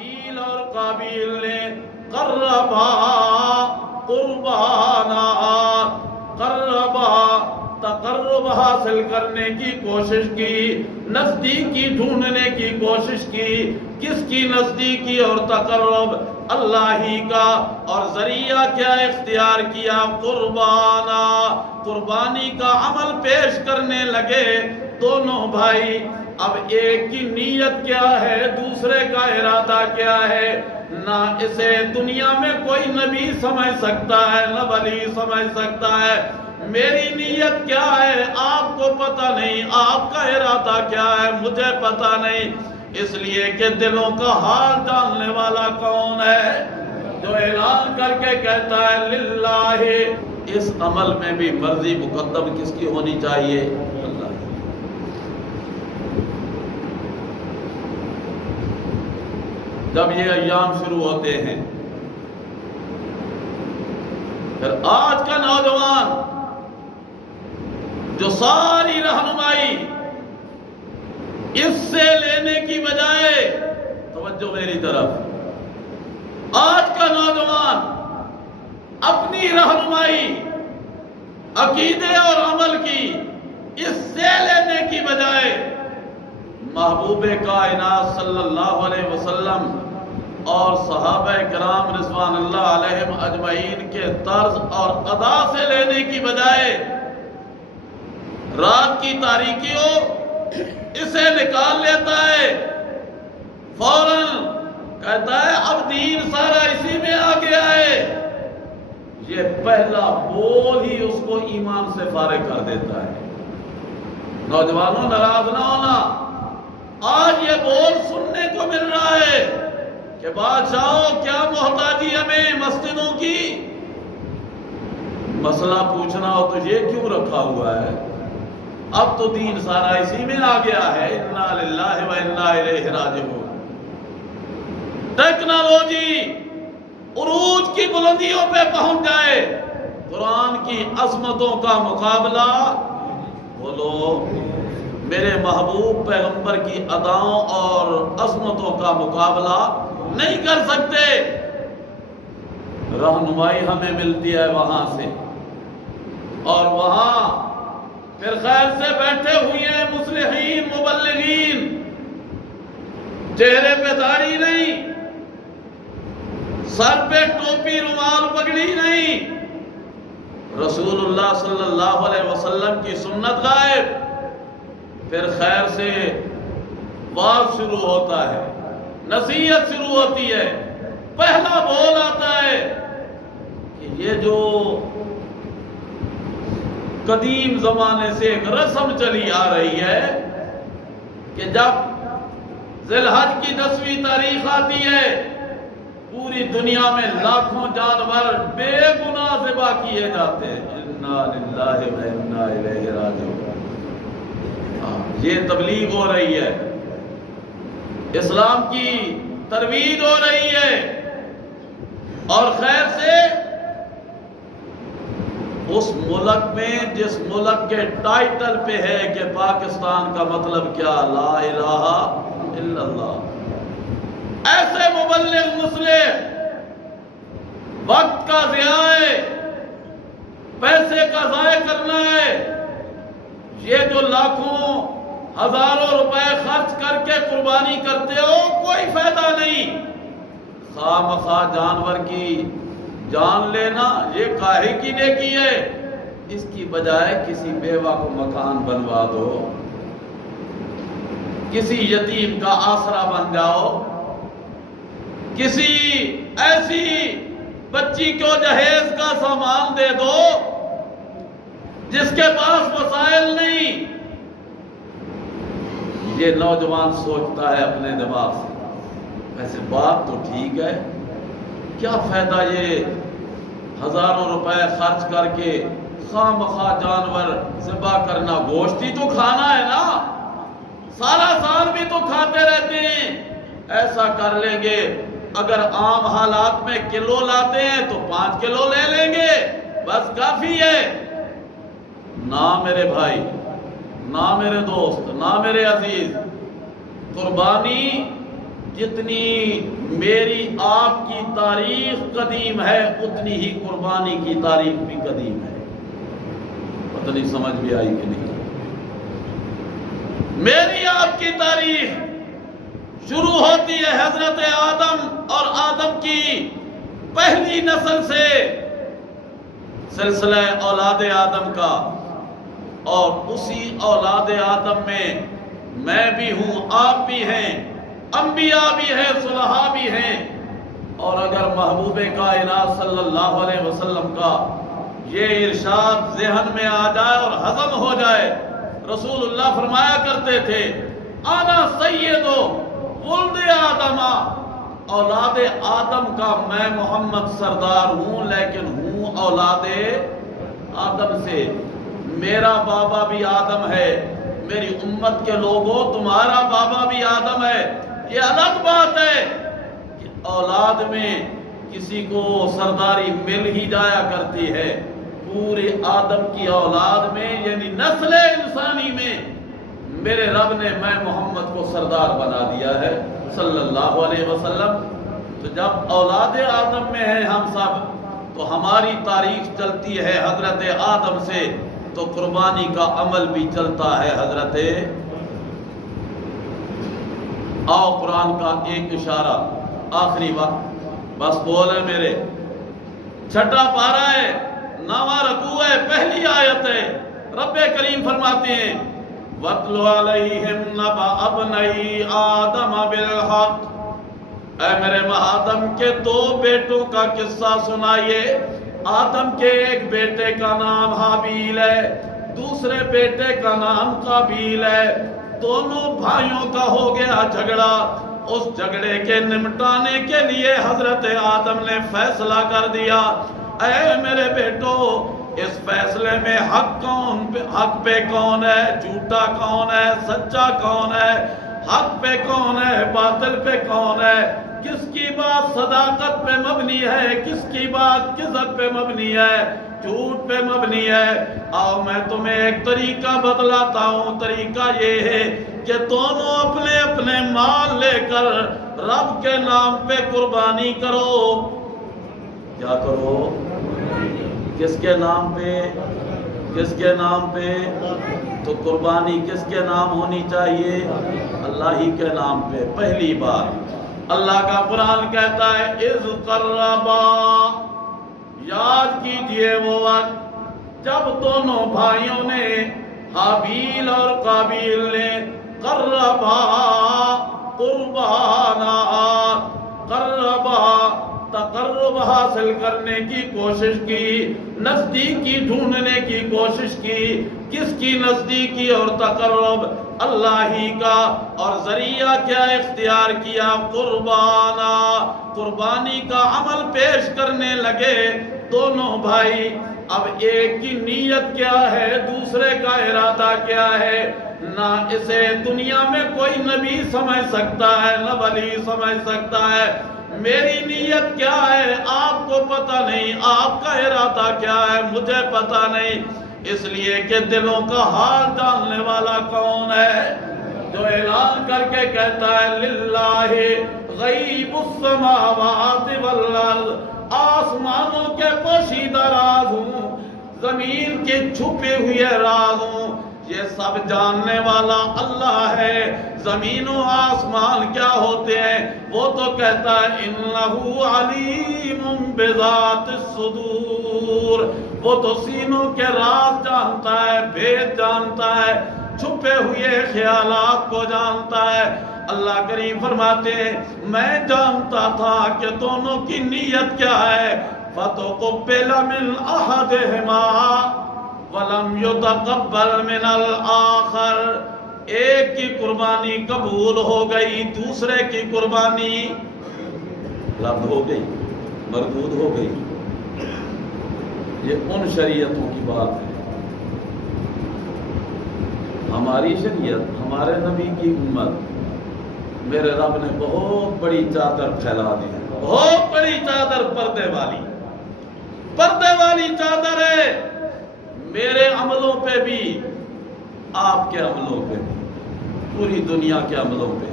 حابیل اور قابیل نے قربا قربانا، قربا تقرب حاصل کرنے کی کوشش کی، نزدیکی ڈھونڈنے کی کوشش کی۔ کس کی نزدیکی اور تقرب؟ اللہ ہی کا۔ اور ذریعہ کیا اختیار کیا؟ قربانا، قربانی کا عمل پیش کرنے لگے دونوں بھائی۔ اب ایک کی نیت کیا ہے، دوسرے کا ارادہ کیا ہے، نہ اسے دنیا میں کوئی نبی سمجھ سکتا ہے نہ ولی سمجھ سکتا ہے۔ میری نیت کیا ہے آپ کو پتہ نہیں، آپ کا ارادہ کیا ہے مجھے پتہ نہیں، اس لیے کہ دلوں کا حال جاننے والا کون ہے؟ جو اعلان کر کے کہتا ہے للہ۔ اس عمل میں بھی مرضی مقدم کس کی ہونی چاہیے؟ اللہ۔ جب یہ ایام شروع ہوتے ہیں، پھر آج کا نوجوان جو ساری رہنمائی اس سے لینے کی بجائے، توجہ میری طرف، آج کا نوجوان اپنی رہنمائی عقیدے اور عمل کی اس سے لینے کی بجائے محبوب کائنات صلی اللہ علیہ وسلم اور صحابہ کرام رضوان اللہ علیہم اجمعین کے طرز اور ادا سے لینے کی بجائے رات کی تاریکیوں اسے نکال لیتا ہے، فوراً کہتا ہے اب دین سارا اسی میں آ گیا ہے۔ یہ پہلا بول ہی اس کو ایمان سے فارغ کر دیتا ہے۔ نوجوانوں ناراض نہ ہونا، آج یہ بول سننے کو مل رہا ہے کہ بادشاہوں کیا محتاجی ہمیں مسجدوں کی، مسئلہ پوچھنا ہو تو یہ کیوں رکھا ہوا ہے؟ اب تو دین سارا اسی میں آ گیا ہے۔ انا للہ و انا الیہ راجعون۔ ٹیکنالوجی عروج کی بلندیوں پہ پہنچ جائے، قرآن کی عظمتوں کا مقابلہ بولو میرے محبوب پیغمبر کی اداؤں اور عظمتوں کا مقابلہ نہیں کر سکتے۔ رہنمائی ہمیں ملتی ہے وہاں سے، اور وہاں پھر خیر سے بیٹھے ہوئے ہیں مصلحین مبلغین، چہرے پہ داڑھی نہیں، سر پہ ٹوپی رومال پگڑی نہیں، رسول اللہ صلی اللہ علیہ وسلم کی سنت غائب۔ پھر خیر سے واز شروع ہوتا ہے، نصیحت شروع ہوتی ہے، پہلا بول آتا ہے کہ یہ جو قدیم زمانے سے ایک رسم چلی آ رہی ہے کہ جب ذی الحج کی 10ویں تاریخ آتی ہے پوری دنیا میں لاکھوں جانور بے گناہ ذبح کیے جاتے ہیں۔ انا للہ و انا الیہ راجعون۔ یہ تبلیغ ہو رہی ہے، اسلام کی ترویج ہو رہی ہے، اور خیر سے اس ملک میں جس ملک کے ٹائٹل پہ ہے کہ پاکستان کا مطلب کیا؟ لا الہ الا اللہ۔ ایسے مبلغ مصلح وقت کا ضیاع ہے، پیسے کا ضائع کرنا ہے، یہ جو لاکھوں ہزاروں روپے خرچ کر کے قربانی کرتے ہو کوئی فائدہ نہیں۔ خواہ مخواہ جانور کی جان لینا یہ کاہے کی نیکی ہے؟ اس کی بجائے کسی بیوہ کو مکان بنوا دو، کسی یتیم کا آسرا بن جاؤ، کسی ایسی بچی کو جہیز کا سامان دے دو جس کے پاس وسائل نہیں۔ یہ نوجوان سوچتا ہے اپنے دماغ سے، ویسے بات تو ٹھیک ہے، کیا فائدہ یہ ہزاروں روپے خرچ کر کے خواہ مخواہ جانور ذبح کرنا؟ گوشت ہی تو کھانا ہے نا، سارا سال بھی تو کھاتے رہتے ہیں۔ ایسا کر لیں گے، اگر عام حالات میں کلو لاتے ہیں تو 5 کلو لے لیں گے، بس کافی ہے۔ نہ میرے بھائی، نہ میرے دوست، نہ میرے عزیز، قربانی جتنی میری آپ کی تاریخ قدیم ہے اتنی ہی قربانی کی تاریخ بھی قدیم ہے۔ پتہ نہیں سمجھ بھی آئی کہ نہیں؟ میری آپ کی تاریخ شروع ہوتی ہے حضرت آدم اور آدم کی پہلی نسل سے، سلسلہ اولاد آدم کا، اور اسی اولاد آدم میں بھی ہوں، آپ بھی ہیں، انبیاء بھی ہیں، صلحاء بھی ہیں۔ اور اگر محبوب کائنات صلی اللہ علیہ وسلم کا یہ ارشاد ذہن میں آ جائے اور ہضم ہو جائے، رسول اللہ فرمایا کرتے تھے انا سید ولد آدم، اولاد آدم کا میں محمد سردار ہوں، لیکن ہوں اولاد آدم سے، میرا بابا بھی آدم ہے، میری امت کے لوگوں تمہارا بابا بھی آدم ہے۔ یہ الگ بات ہے کہ اولاد میں کسی کو سرداری مل ہی جایا کرتی ہے، پورے آدم کی اولاد میں یعنی نسل انسانی میں میرے رب نے میں محمد کو سردار بنا دیا ہے صلی اللہ علیہ وسلم۔ تو جب اولاد آدم میں ہیں ہم سب، تو ہماری تاریخ چلتی ہے حضرت آدم سے، تو قربانی کا عمل بھی چلتا ہے حضرت۔ آؤ قرآن کا ایک اشارہ، آخری وقت بس بولے میرے، چھٹا پارہ ہے، 9واں رکوع ہے، پہلی آیت ہے۔ رب کریم فرماتے ہیں وَاتْلُ عَلَيْهِمْ نَبَأَ ابْنَيْ آدَمَ بِالْحَقِّ، اے میرے آدم کے 2 بیٹوں کا قصہ سنائیے۔ آدم کے ایک بیٹے کا نام حابیل ہے، دوسرے بیٹے کا نام قابیل ہے، دونوں بھائیوں کا ہو گیا جھگڑا۔ اس جھگڑے کے نمٹانے کے لیے حضرت آدم نے فیصلہ کر دیا، اے میرے بیٹو، اس فیصلے میں حق پہ کون ہے، جھوٹا کون ہے، سچا کون ہے، حق پہ کون ہے، باطل پہ کون ہے، کس کی بات صداقت پہ مبنی ہے، کس کی بات کذب پہ مبنی ہے، جھوٹ پہ مبنی ہے۔ آؤ میں تمہیں ایک طریقہ بتلاتا ہوں، طریقہ یہ ہے کہ دونوں اپنے اپنے مال لے کر رب کے نام پہ قربانی کرو۔ کیا کرو؟ کس کے نام پہ؟ کس کے نام پہ؟ تو قربانی کس کے نام ہونی چاہیے؟ اللہ ہی کے نام پہ۔ پہلی بات اللہ کا قرآن کہتا ہے اذ قربا، یاد کیجئے وہ وقت جب دونوں بھائیوں نے، حابیل اور قابیل نے، قربا قربانا، قربا تقرب حاصل کرنے کی کوشش کی، نزدیکی ڈھونڈنے کی کوشش کی۔ کس کی نزدیکی اور تقرب؟ اللہ ہی کا۔ اور ذریعہ کیا اختیار کیا؟ قربانا، قربانی کا عمل پیش کرنے لگے دونوں بھائی۔ اب ایک کی نیت کیا ہے، دوسرے کا ارادہ کیا ہے، نہ اسے دنیا میں کوئی نبی سمجھ سکتا ہے نہ ولی سمجھ سکتا ہے۔ میری نیت کیا ہے آپ کو پتہ نہیں، آپ کا ارادہ کیا ہے مجھے پتہ نہیں، اس لیے کہ دلوں کا حال جاننے والا کون ہے؟ جو اعلان کر کے کہتا ہے للہ غیب السماوات والارض، آسمانوں کے پوشیدہ راز ہوں، زمین کے چھپے ہوئے راز ہوں، یہ سب جاننے والا اللہ ہے۔ زمین و آسمان کیا ہوتے ہیں وہ تو کہتا ہے انہ علیم بذات الصدور، وہ تو سینوں کے راز جانتا ہے، بھید جانتا ہے، چھپے ہوئے خیالات کو جانتا ہے۔ اللہ کریم فرماتے ہیں میں جانتا تھا کہ دونوں کی نیت کیا ہے، فَتُقُبِّلَ مِنْ أَحَدِهِمَا وَلَمْ يُتَقَبَّلْ مِنَ الْآخَرِ، ایک کی قربانی قبول ہو گئی، دوسرے کی قربانی رد ہو گئی، مردود ہو گئی۔ یہ ان شریعتوں کی بات ہے۔ ہماری شریعت، ہمارے نبی کی امت، میرے رب نے بہت بڑی چادر پھیلا دی ہے، بہت بڑی چادر، پردے والی چادر ہے، میرے عملوں پہ بھی، آپ کے عملوں پہ بھی، پوری دنیا کے عملوں پہ۔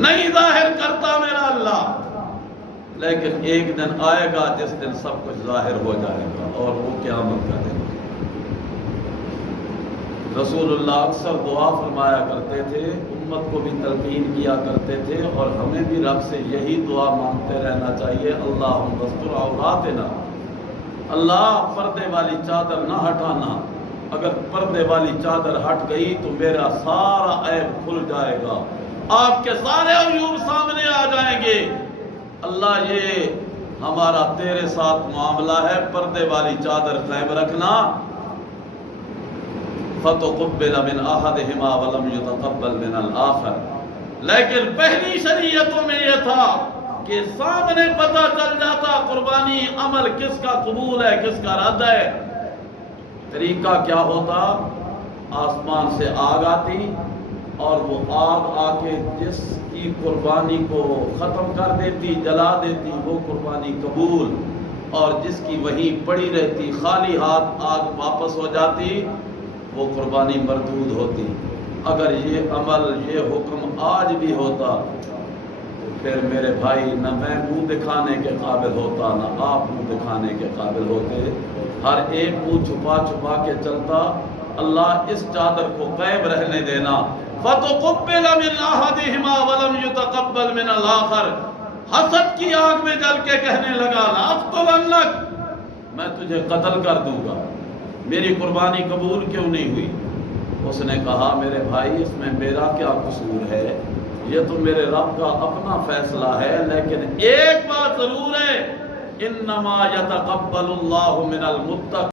نہیں ظاہر کرتا میرا اللہ، لیکن ایک دن آئے گا جس دن سب کچھ ظاہر ہو جائے گا، اور وہ قیامت کا دن۔ رسول اللہ اکثر دعا فرمایا کرتے تھے، امت کو بھی تلقین کیا کرتے تھے، اور ہمیں بھی رب سے یہی دعا مانگتے رہنا چاہیے، اللہم استر عوراتنا، اللہ پردے والی چادر نہ ہٹانا، اگر پردے والی چادر ہٹ گئی تو میرا سارا عیب کھل جائے گا، آپ کے سارے عیوب سامنے آ جائیں گے۔ اللہ یہ ہمارا تیرے ساتھ معاملہ ہے، پردے والی چادر قائم رکھنا۔ فَتُقُبِّلَ مِنْ أَحَدِهِمَا وَلَمْ يُتَقَبَّلْ مِنَ الْآخَرِ، لیکن پہلی شریعتوں میں یہ تھا کہ سامنے پتہ چل جاتا قربانی عمل کس کا قبول ہے کس کا رد ہے۔ طریقہ کیا ہوتا؟ آسمان سے آگ آتی، اور وہ آگ آ کے جس کی قربانی کو ختم کر دیتی، جلا دیتی، وہ قربانی قبول، اور جس کی وہیں پڑی رہتی خالی ہاتھ آگ واپس ہو جاتی، وہ قربانی مردود ہوتی۔ اگر یہ عمل یہ حکم آج بھی ہوتا تو پھر میرے بھائی نہ میں منہ دکھانے کے قابل ہوتا، نہ آپ منہ دکھانے کے قابل ہوتے، ہر ایک منہ چھپا چھپا کے چلتا۔ اللہ اس چادر کو قائم رہنے دینا۔ فَتُقُبِّلَ مِنْ أَحَدِهِمَا وَلَمْ يُتَقَبَّلْ مِنَ الْآخَرِ، حسد کی آگ میں جل کے کہنے لگا لَأَقْتُلَنَّكَ، میں تجھے قتل کر دوں گا، میری قربانی قبول کیوں نہیں ہوئی؟ اس نے کہا میرے بھائی اس میں میرا کیا قصور ہے، یہ تو میرے رب کا اپنا فیصلہ ہے، لیکن ایک بات ضرور ہے، انما یتقبل اللہ من المتقین۔